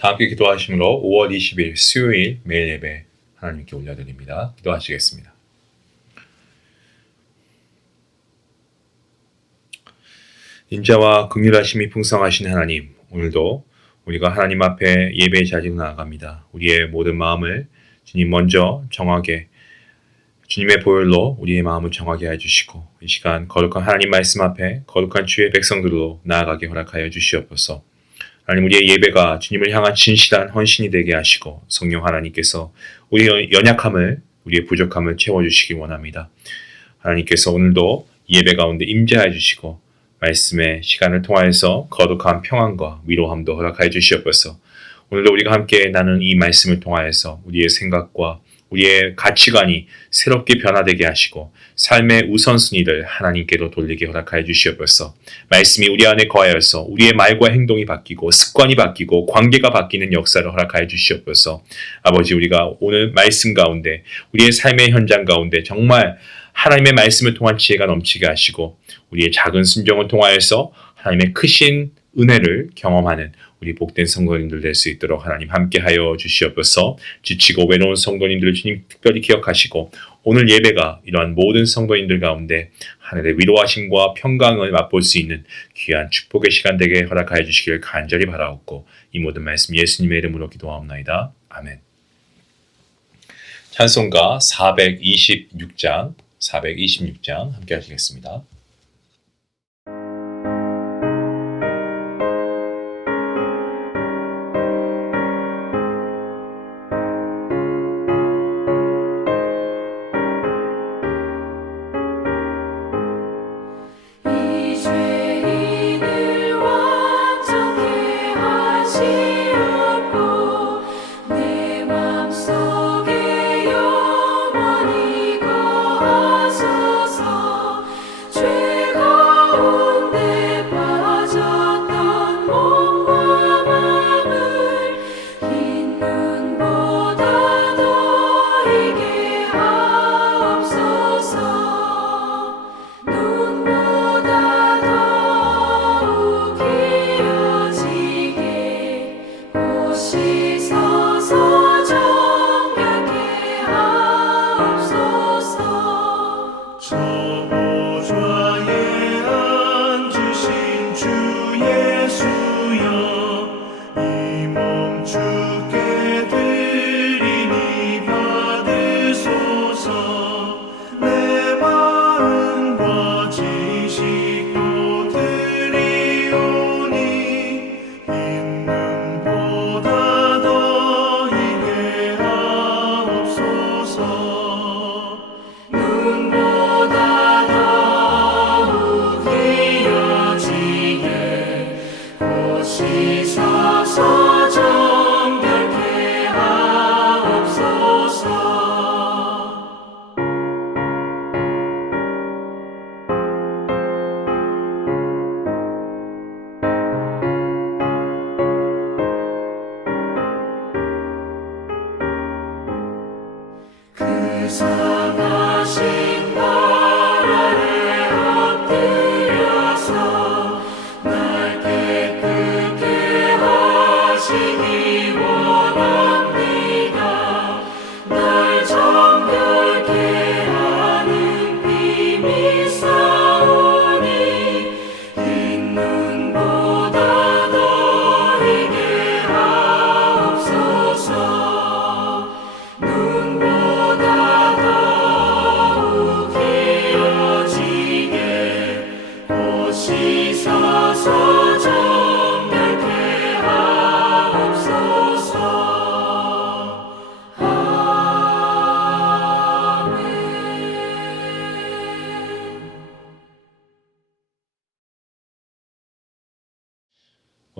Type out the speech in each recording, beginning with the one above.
다 함께 기도하심으로 5월 20일 수요일 매일 예배 하나님께 올려드립니다. 기도하시겠습니다. 인자와 긍휼하심이 풍성하신 하나님, 오늘도 우리가 하나님 앞에 예배의 자리로 나아갑니다. 우리의 모든 마음을 주님 먼저 정하게, 주님의 보혈로 우리의 마음을 정하게 해주시고, 이 시간 거룩한 하나님 말씀 앞에 거룩한 주의 백성들로 나아가게 허락하여 주시옵소서. 하나님, 우리의 예배가 주님을 향한 진실한 헌신이 되게 하시고, 성령 하나님께서 우리의 연약함을, 우리의 부족함을 채워주시기 원합니다. 하나님께서 오늘도 예배 가운데 임재해 주시고 말씀의 시간을 통하여서 거룩한 평안과 위로함도 허락하여 주시옵소서. 오늘도 우리가 함께 나눈 이 말씀을 통하여서 우리의 생각과 우리의 가치관이 새롭게 변화되게 하시고 삶의 우선순위를 하나님께로 돌리게 허락하여 주시옵소서. 말씀이 우리 안에 거하여서 우리의 말과 행동이 바뀌고 습관이 바뀌고 관계가 바뀌는 역사를 허락하여 주시옵소서. 아버지, 우리가 오늘 말씀 가운데 우리의 삶의 현장 가운데 정말 하나님의 말씀을 통한 지혜가 넘치게 하시고 우리의 작은 순종을 통하여서 하나님의 크신 은혜를 경험하는 우리 복된 성도님들 될 수 있도록 하나님 함께하여 주시옵소서. 지치고 외로운 성도님들을 주님 특별히 기억하시고 오늘 예배가 이러한 모든 성도님들 가운데 하늘의 위로하심과 평강을 맛볼 수 있는 귀한 축복의 시간 되게 허락하여 주시길 간절히 바라옵고 이 모든 말씀 예수님의 이름으로 기도하옵나이다. 아멘. 찬송가 426장 함께 하시겠습니다.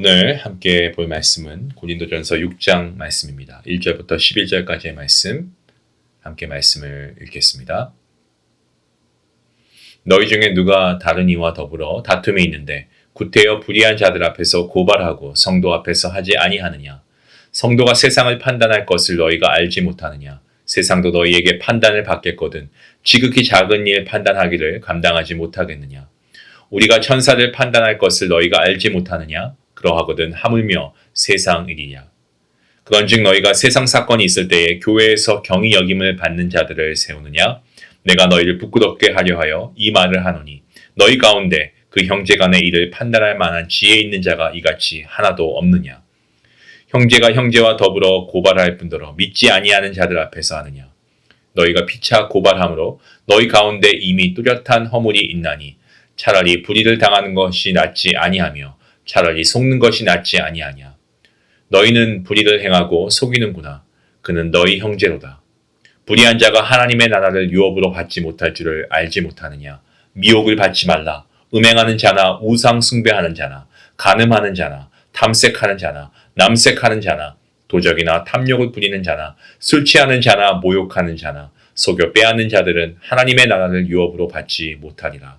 오늘 함께 볼 말씀은 고린도전서 6장 말씀입니다. 1절부터 11절까지의 말씀, 함께 말씀을 읽겠습니다. 너희 중에 누가 다른 이와 더불어 다툼이 있는데 구태여 불의한 자들 앞에서 고발하고 성도 앞에서 하지 아니하느냐? 성도가 세상을 판단할 것을 너희가 알지 못하느냐? 세상도 너희에게 판단을 받겠거든 지극히 작은 일 판단하기를 감당하지 못하겠느냐? 우리가 천사를 판단할 것을 너희가 알지 못하느냐? 그러하거든 하물며 세상 일이냐? 그런즉 너희가 세상 사건이 있을 때에 교회에서 경히 여김을 받는 자들을 세우느냐? 내가 너희를 부끄럽게 하려 하여 이 말을 하노니 너희 가운데 그 형제간의 일을 판단할 만한 지혜 있는 자가 이같이 하나도 없느냐? 형제가 형제와 더불어 고발할 뿐더러 믿지 아니하는 자들 앞에서 하느냐? 너희가 피차 고발함으로 너희 가운데 이미 뚜렷한 허물이 있나니 차라리 불의를 당하는 것이 낫지 아니하며 차라리 속는 것이 낫지 아니하냐? 너희는 불의를 행하고 속이는구나. 그는 너희 형제로다. 불의한 자가 하나님의 나라를 유업으로 받지 못할 줄을 알지 못하느냐? 미혹을 받지 말라. 음행하는 자나 우상 숭배하는 자나 간음하는 자나 탐색하는 자나 남색하는 자나 도적이나 탐욕을 부리는 자나 술 취하는 자나 모욕하는 자나 속여 빼앗는 자들은 하나님의 나라를 유업으로 받지 못하리라.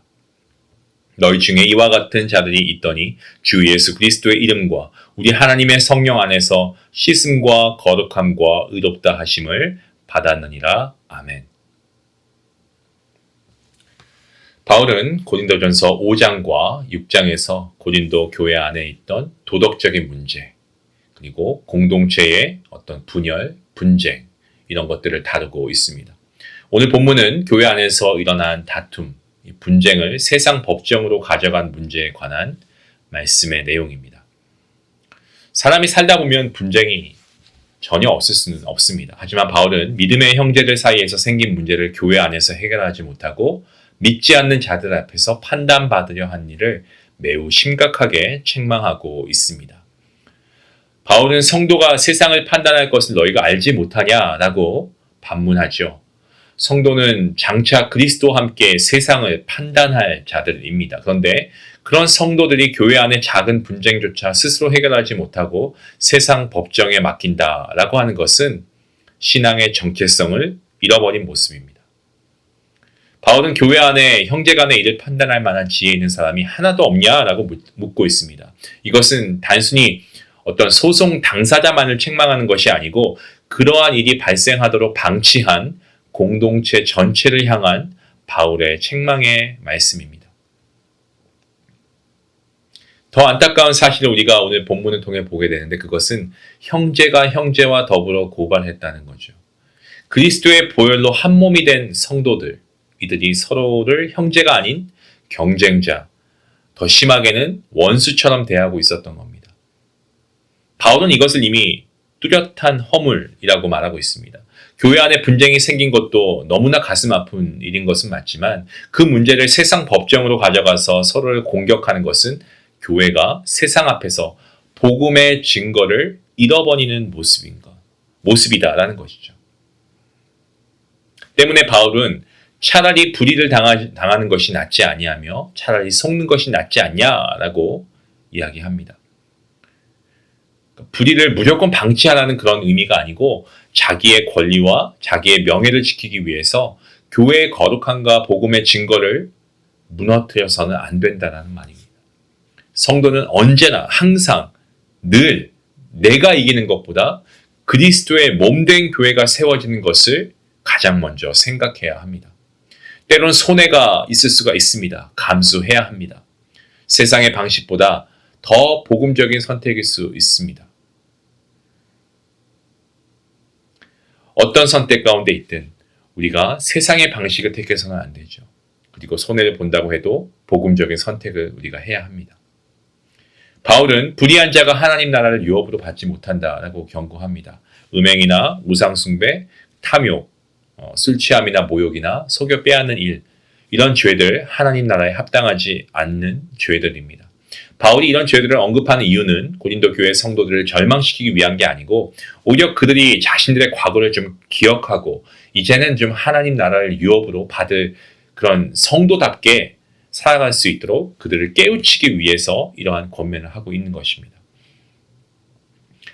너희 중에 이와 같은 자들이 있더니 주 예수 그리스도의 이름과 우리 하나님의 성령 안에서 씻음과 거룩함과 의롭다 하심을 받았느니라. 아멘. 바울은 고린도전서 5장과 6장에서 고린도 교회 안에 있던 도덕적인 문제, 그리고 공동체의 어떤 분열, 분쟁, 이런 것들을 다루고 있습니다. 오늘 본문은 교회 안에서 일어난 다툼, 분쟁을 세상 법정으로 가져간 문제에 관한 말씀의 내용입니다. 사람이 살다 보면 분쟁이 전혀 없을 수는 없습니다. 하지만 바울은 믿음의 형제들 사이에서 생긴 문제를 교회 안에서 해결하지 못하고 믿지 않는 자들 앞에서 판단받으려 한 일을 매우 심각하게 책망하고 있습니다. 바울은 성도가 세상을 판단할 것을 너희가 알지 못하냐라고 반문하죠. 성도는 장차 그리스도와 함께 세상을 판단할 자들입니다. 그런데 그런 성도들이 교회 안의 작은 분쟁조차 스스로 해결하지 못하고 세상 법정에 맡긴다라고 하는 것은 신앙의 정체성을 잃어버린 모습입니다. 바울은 교회 안에 형제 간의 일을 판단할 만한 지혜 있는 사람이 하나도 없냐라고 묻고 있습니다. 이것은 단순히 어떤 소송 당사자만을 책망하는 것이 아니고 그러한 일이 발생하도록 방치한 공동체 전체를 향한 바울의 책망의 말씀입니다. 더 안타까운 사실을 우리가 오늘 본문을 통해 보게 되는데 그것은 형제가 형제와 더불어 고발했다는 거죠. 그리스도의 보혈로 한 몸이 된 성도들, 이들이 서로를 형제가 아닌 경쟁자, 더 심하게는 원수처럼 대하고 있었던 겁니다. 바울은 이것을 이미 뚜렷한 허물이라고 말하고 있습니다. 교회 안에 분쟁이 생긴 것도 너무나 가슴 아픈 일인 것은 맞지만 그 문제를 세상 법정으로 가져가서 서로를 공격하는 것은 교회가 세상 앞에서 복음의 증거를 잃어버리는 모습이다라는 것이죠. 때문에 바울은 차라리 불의를 당하는 것이 낫지 아니하며 차라리 속는 것이 낫지 않냐라고 이야기합니다. 불의를 무조건 방치하라는 그런 의미가 아니고 자기의 권리와 자기의 명예를 지키기 위해서 교회의 거룩함과 복음의 증거를 무너뜨려서는 안 된다는 말입니다. 성도는 언제나 항상 늘 내가 이기는 것보다 그리스도의 몸된 교회가 세워지는 것을 가장 먼저 생각해야 합니다. 때로는 손해가 있을 수가 있습니다. 감수해야 합니다. 세상의 방식보다 더 복음적인 선택일 수 있습니다. 어떤 선택 가운데 있든 우리가 세상의 방식을 택해서는 안 되죠. 그리고 손해를 본다고 해도 복음적인 선택을 우리가 해야 합니다. 바울은 불의한 자가 하나님 나라를 유업으로 받지 못한다라고 경고합니다. 음행이나 우상숭배, 탐욕, 술 취함이나 모욕이나 속여 빼앗는 일, 이런 죄들 하나님 나라에 합당하지 않는 죄들입니다. 바울이 이런 죄들을 언급하는 이유는 고린도 교회 성도들을 절망시키기 위한 게 아니고 오히려 그들이 자신들의 과거를 좀 기억하고 이제는 좀 하나님 나라를 유업으로 받을 그런 성도답게 살아갈 수 있도록 그들을 깨우치기 위해서 이러한 권면을 하고 있는 것입니다.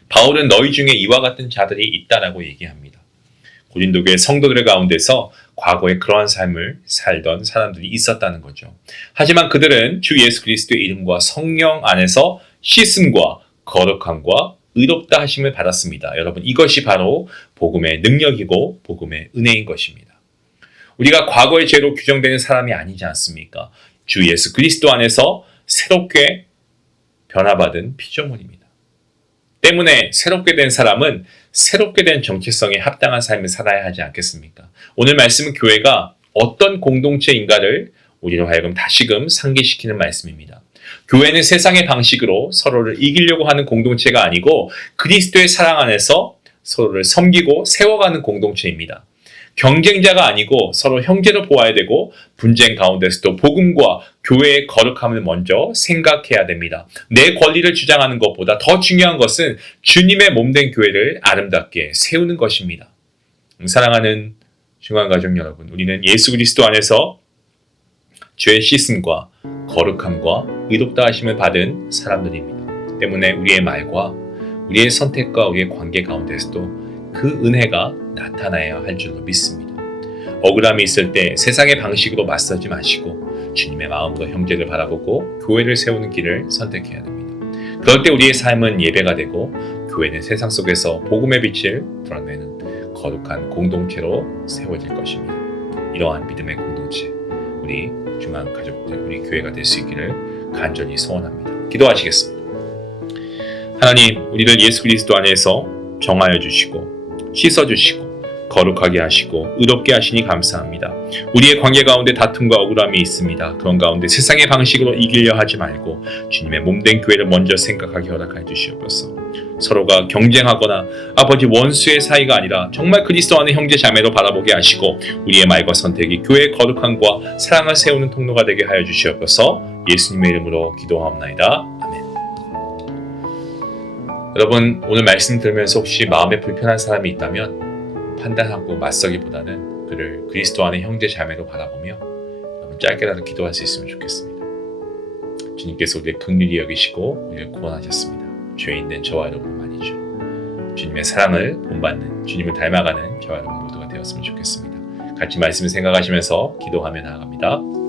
바울은 너희 중에 이와 같은 자들이 있다라고 얘기합니다. 고린도 교회 성도들 가운데서 과거에 그러한 삶을 살던 사람들이 있었다는 거죠. 하지만 그들은 주 예수 그리스도의 이름과 성령 안에서 씻음과 거룩함과 의롭다 하심을 받았습니다. 여러분, 이것이 바로 복음의 능력이고 복음의 은혜인 것입니다. 우리가 과거의 죄로 규정되는 사람이 아니지 않습니까? 주 예수 그리스도 안에서 새롭게 변화받은 피조물입니다. 때문에 새롭게 된 사람은 새롭게 된 정체성에 합당한 삶을 살아야 하지 않겠습니까? 오늘 말씀은 교회가 어떤 공동체인가를 우리로 하여금 다시금 상기시키는 말씀입니다. 교회는 세상의 방식으로 서로를 이기려고 하는 공동체가 아니고 그리스도의 사랑 안에서 서로를 섬기고 세워가는 공동체입니다. 경쟁자가 아니고 서로 형제로 보아야 되고 분쟁 가운데서도 복음과 교회의 거룩함을 먼저 생각해야 됩니다. 내 권리를 주장하는 것보다 더 중요한 것은 주님의 몸된 교회를 아름답게 세우는 것입니다. 사랑하는 중앙가족 여러분, 우리는 예수 그리스도 안에서 죄의 씻음과 거룩함과 의롭다 하심을 받은 사람들입니다. 때문에 우리의 말과 우리의 선택과 우리의 관계 가운데서도 그 은혜가 나타나야 할 줄로 믿습니다. 억울함이 있을 때 세상의 방식으로 맞서지 마시고 주님의 마음으로 형제를 바라보고 교회를 세우는 길을 선택해야 됩니다. 그럴 때 우리의 삶은 예배가 되고 교회는 세상 속에서 복음의 빛을 드러내는 거룩한 공동체로 세워질 것입니다. 이러한 믿음의 공동체, 우리 중앙 가족들, 우리 교회가 될 수 있기를 간절히 소원합니다. 기도하시겠습니다. 하나님, 우리를 예수 그리스도 안에서 정하여 주시고 씻어주시고 거룩하게 하시고 의롭게 하시니 감사합니다. 우리의 관계 가운데 다툼과 억울함이 있습니다. 그런 가운데 세상의 방식으로 이기려 하지 말고 주님의 몸된 교회를 먼저 생각하게 허락하여 주시옵소서. 서로가 경쟁하거나 아버지 원수의 사이가 아니라 정말 그리스도 안의 형제 자매로 바라보게 하시고 우리의 말과 선택이 교회의 거룩함과 사랑을 세우는 통로가 되게 하여 주시옵소서. 예수님의 이름으로 기도하옵나이다. 아멘. 여러분, 오늘 말씀 들으면서 혹시 마음에 불편한 사람이 있다면 판단하고 맞서기보다는 그를 그리스도 안의 형제 자매로 바라보며 짧게라도 기도할 수 있으면 좋겠습니다. 주님께서 우리를 긍휼히 여기시고 우리를 구원하셨습니다. 죄인된 저와 여러분만이죠. 주님의 사랑을 본받는, 주님을 닮아가는 저와 여러분 모두가 되었으면 좋겠습니다. 같이 말씀을 생각하시면서 기도하며 나아갑니다.